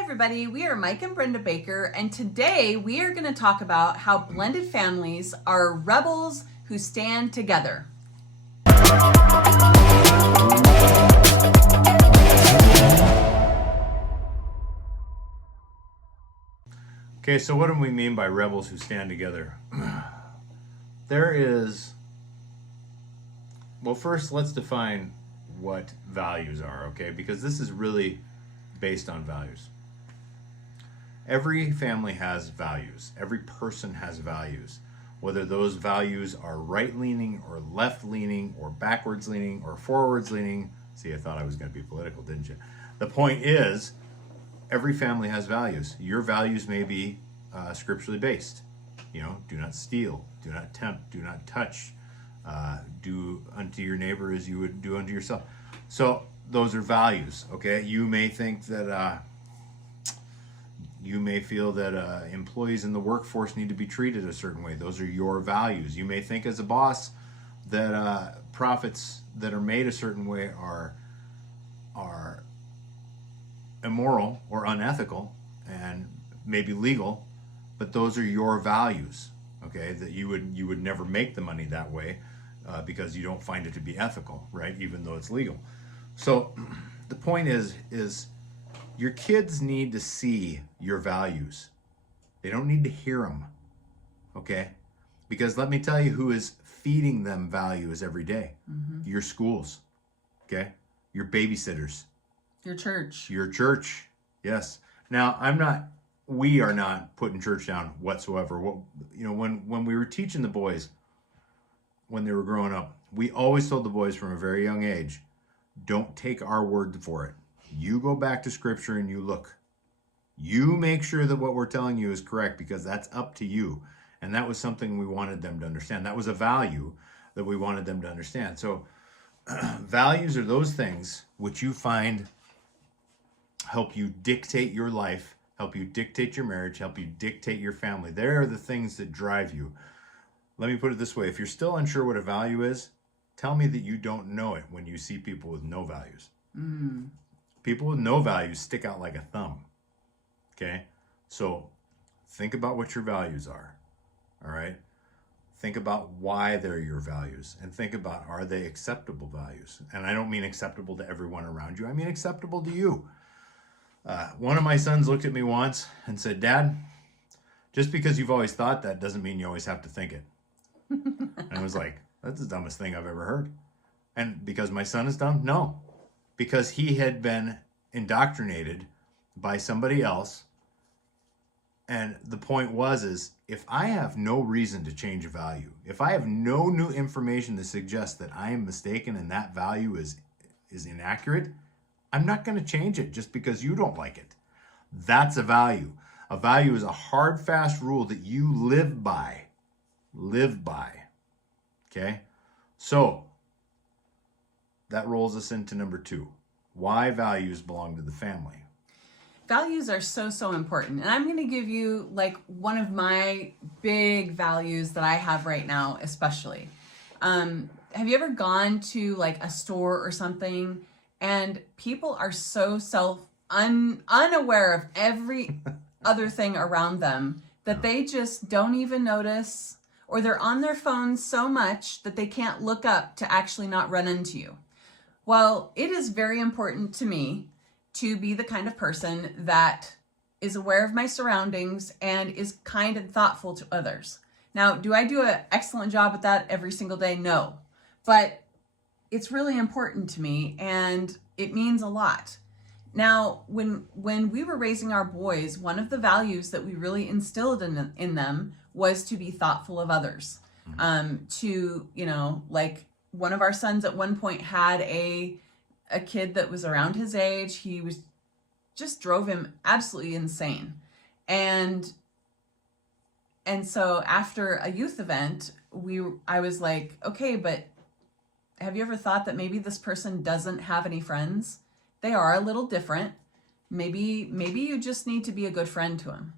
everybody, we are Mike and Brenda Baker, and today we are going to talk about how blended families are rebels who stand together. Okay, so what do we mean by rebels who stand together? Well, first let's define what values are, okay? Because this is really based on values. Every family has values. Every person has values. Whether those values are right-leaning or left-leaning or backwards-leaning or forwards-leaning. See, I thought I was going to be political, didn't you? The point is, every family has values. Your values may be scripturally based. You know, do not steal, do not tempt, do not touch, do unto your neighbor as you would do unto yourself. So those are values, okay? You may think that, you may feel that employees in the workforce need to be treated a certain way. Those are your values. You may think as a boss that profits that are made a certain way are immoral or unethical and maybe legal, but those are your values, okay? That you would never make the money that way because you don't find it to be ethical, right? Even though it's legal. So the point is your kids need to see your values. They don't need to hear them, okay? Because let me tell you who is feeding them values every day. Mm-hmm. Your schools, okay? Your babysitters. Your church. Your church, yes. Now, we are not putting church down whatsoever. When we were teaching the boys, when they were growing up, we always told the boys from a very young age, don't take our word for it. You go back to scripture and you look. You make sure that what we're telling you is correct because that's up to you. And that was something we wanted them to understand. That was a value that we wanted them to understand. So values are those things which you find help you dictate your life, help you dictate your marriage, help you dictate your family. They're the things that drive you. Let me put it this way. If you're still unsure what a value is, tell me that you don't know it when you see people with no values. Mm. People with no values stick out like a thumb. Okay? So think about what your values are. All right? Think about why they're your values. And think about, are they acceptable values? And I don't mean acceptable to everyone around you. I mean acceptable to you. One of my sons looked at me once and said, Dad, just because you've always thought that doesn't mean you always have to think it. And I was like, that's the dumbest thing I've ever heard. And because my son is dumb? No. Because he had been indoctrinated by somebody else. And the point is if I have no reason to change a value, if I have no new information to suggest that I am mistaken and that value is inaccurate, I'm not going to change it just because you don't like it. That's a value. A value is a hard, fast rule that you live by. Live by. Okay? So, that rolls us into number 2. Why values belong to the family. Values are so important. And I'm going to give you like one of my big values that I have right now, especially. Have you ever gone to like a store or something and people are so unaware of every other thing around them that they just don't even notice, or they're on their phones so much that they can't look up to actually not run into you? Well, it is very important to me to be the kind of person that is aware of my surroundings and is kind and thoughtful to others. Now, do I do an excellent job at that every single day? No. But it's really important to me and it means a lot. Now, when we were raising our boys, one of the values that we really instilled in them was to be thoughtful of others. Like one of our sons at one point had a kid that was around his age. He was just drove him absolutely insane. And so after a youth event, I was like, okay, but have you ever thought that maybe this person doesn't have any friends? They are a little different. Maybe you just need to be a good friend to him.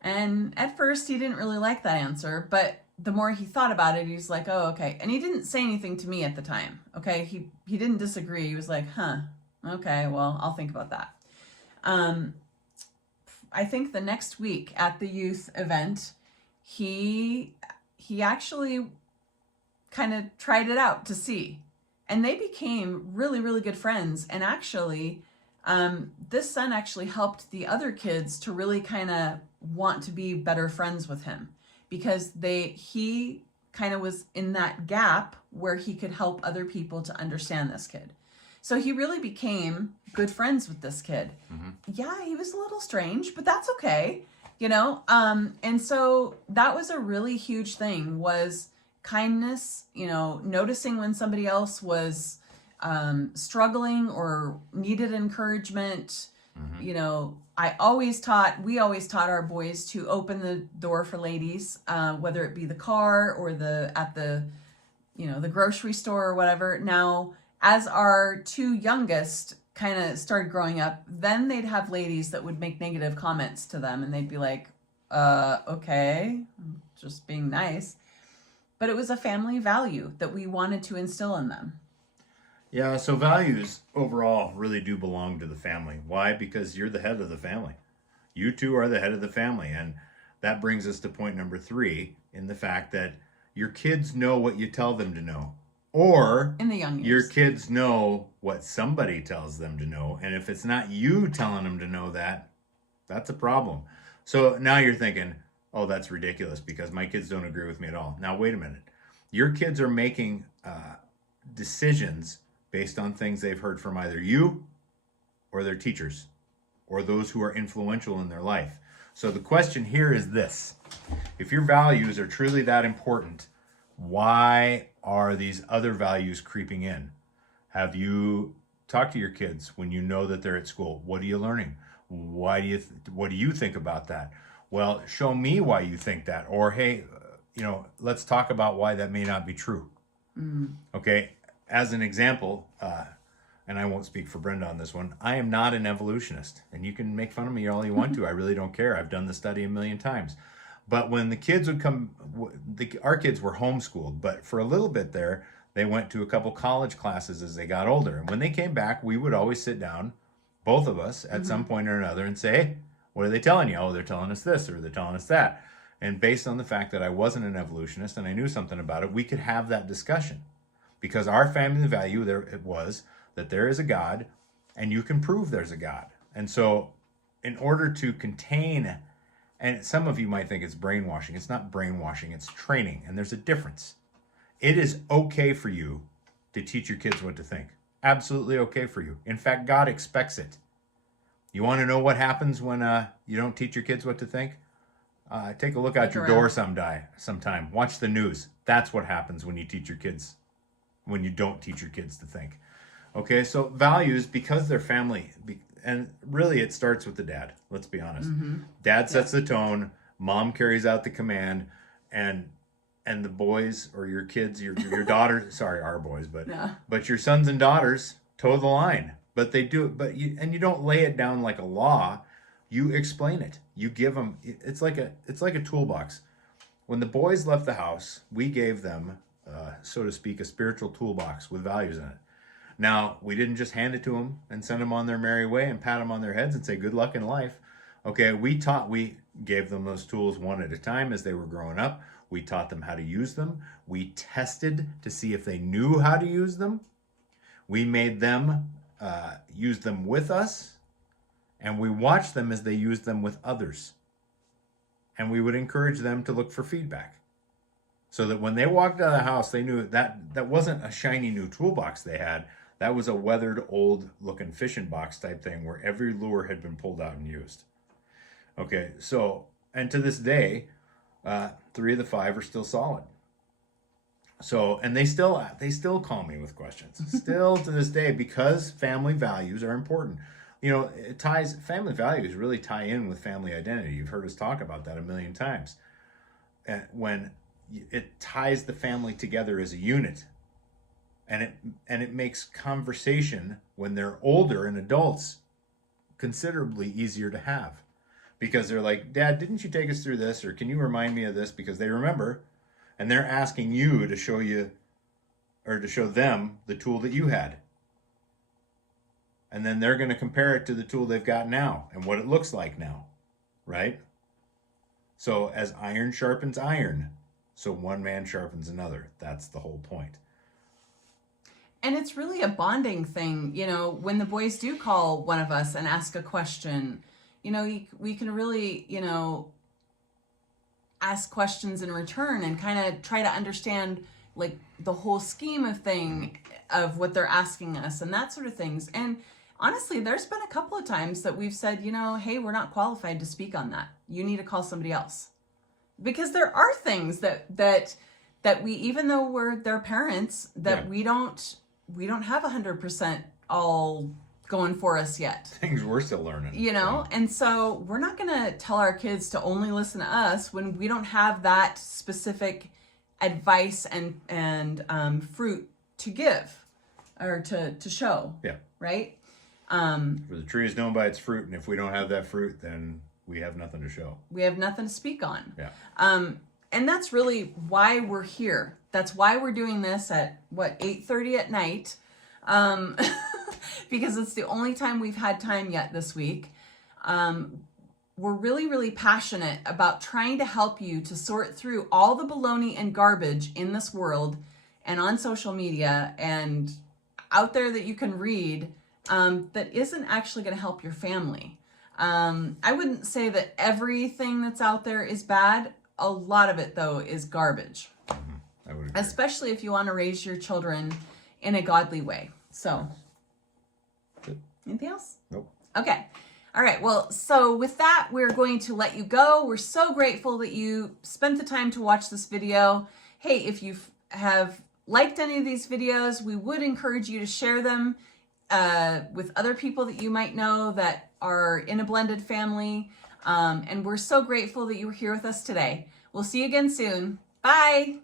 And at first he didn't really like that answer, but the more he thought about it, he's like, oh, okay. And he didn't say anything to me at the time. Okay. He didn't disagree. He was like, huh, okay, well, I'll think about that. I think the next week at the youth event, he actually kind of tried it out to see. And they became really, really good friends. And actually, this son actually helped the other kids to really kind of want to be better friends with him because he kind of was in that gap where he could help other people to understand this kid. So he really became good friends with this kid. Mm-hmm. Yeah, he was a little strange, but that's okay, you know? And so that was a really huge thing, was kindness, you know, noticing when somebody else was struggling or needed encouragement. Mm-hmm. You know, we always taught our boys to open the door for ladies, whether it be the car or at the, you know, the grocery store or whatever. Now, as our two youngest kind of started growing up, then they'd have ladies that would make negative comments to them, and they'd be like, okay, I'm just being nice. But it was a family value that we wanted to instill in them. Yeah, so values overall really do belong to the family. Why? Because you're the head of the family. You two are the head of the family. And that brings us to point number 3, in the fact that your kids know what you tell them to know. Or in the young years, your kids know what somebody tells them to know. And if it's not you telling them to know that, that's a problem. So now you're thinking, oh, that's ridiculous because my kids don't agree with me at all. Now, wait a minute. Your kids are making decisions based on things they've heard from either you or their teachers or those who are influential in their life. So the question here is this. If your values are truly that important, why are these other values creeping in? Have you talked to your kids when you know that they're at school? What are you learning? What do you think about that? Well, show me why you think that. Or, hey, you know, let's talk about why that may not be true. Mm. Okay, as an example, and I won't speak for Brenda on this one, I am not an evolutionist. And you can make fun of me all you want to. I really don't care. I've done the study a million times. But when the kids would come, our kids were homeschooled, but for a little bit there, they went to a couple college classes as they got older. And when they came back, we would always sit down, both of us, at some point or another, and say, hey, what are they telling you? Oh, they're telling us this or they're telling us that. And based on the fact that I wasn't an evolutionist and I knew something about it, we could have that discussion. Because our family value there it was that there is a God and you can prove there's a God. And so in order to contain, and some of you might think it's brainwashing. It's not brainwashing, it's training. And there's a difference. It is okay for you to teach your kids what to think. Absolutely okay for you. In fact, God expects it. You want to know what happens when you don't teach your kids what to think? Take a look out your door sometime. Watch the news. That's what happens when you teach your kids, when you don't teach your kids to think. Okay, so values, because they're family, and really it starts with the dad, let's be honest. Mm-hmm. Dad sets the tone, mom carries out the command, and the boys or your kids, your daughter, sorry, our boys, but your sons and daughters toe the line. But they do it, you don't lay it down like a law. You explain it. You give them. It's like a toolbox. When the boys left the house, we gave them, so to speak, a spiritual toolbox with values in it. Now, we didn't just hand it to them and send them on their merry way and pat them on their heads and say good luck in life. Okay, we gave them those tools one at a time as they were growing up. We taught them how to use them. We tested to see if they knew how to use them. We made them use them with us, and we watched them as they used them with others. And we would encourage them to look for feedback, so that when they walked out of the house, they knew that wasn't a shiny new toolbox they had. That was a weathered, old-looking fishing box type thing where every lure had been pulled out and used. Okay, so, and to this day, 3 of the 5 are still solid. So, and they still call me with questions, still to this day, because family values are important. You know, family values really tie in with family identity. You've heard us talk about that a million times. And when it ties the family together as a unit, and it makes conversation when they're older and adults considerably easier to have, because they're like, Dad, didn't you take us through this, or can you remind me of this? Because they remember, and they're asking you to show you, or to show them the tool that you had, and then they're going to compare it to the tool they've got now and what it looks like now. right? So as iron sharpens iron, so one man sharpens another. That's the whole point. And it's really a bonding thing, when the boys do call one of us and ask a question, we can really, ask questions in return and kind of try to understand like the whole scheme of thing of what they're asking us and that sort of things. And honestly, there's been a couple of times that we've said, hey, we're not qualified to speak on that. You need to call somebody else. Because there are things that we, even though we're their parents, that we don't have 100% all going for us yet. Things we're still learning. And so we're not going to tell our kids to only listen to us when we don't have that specific advice and fruit to give or to show. Yeah. Right? For the tree is known by its fruit, and if we don't have that fruit, then we have nothing to show. We have nothing to speak on. Yeah. And that's really why we're here. That's why we're doing this at 8:30 at night. Because it's the only time we've had time yet this week. We're really, really passionate about trying to help you to sort through all the baloney and garbage in this world and on social media and out there that you can read that isn't actually going to help your family. I wouldn't say that everything that's out there is bad. A lot of it, though, is garbage. I would agree. Especially if you want to raise your children in a godly way. So, anything else? Nope. Okay. All right. Well, so with that, we're going to let you go. We're so grateful that you spent the time to watch this video. Hey, if you have liked any of these videos, we would encourage you to share them with other people that you might know that are in a blended family. And we're so grateful that you were here with us today. We'll see you again soon. Bye.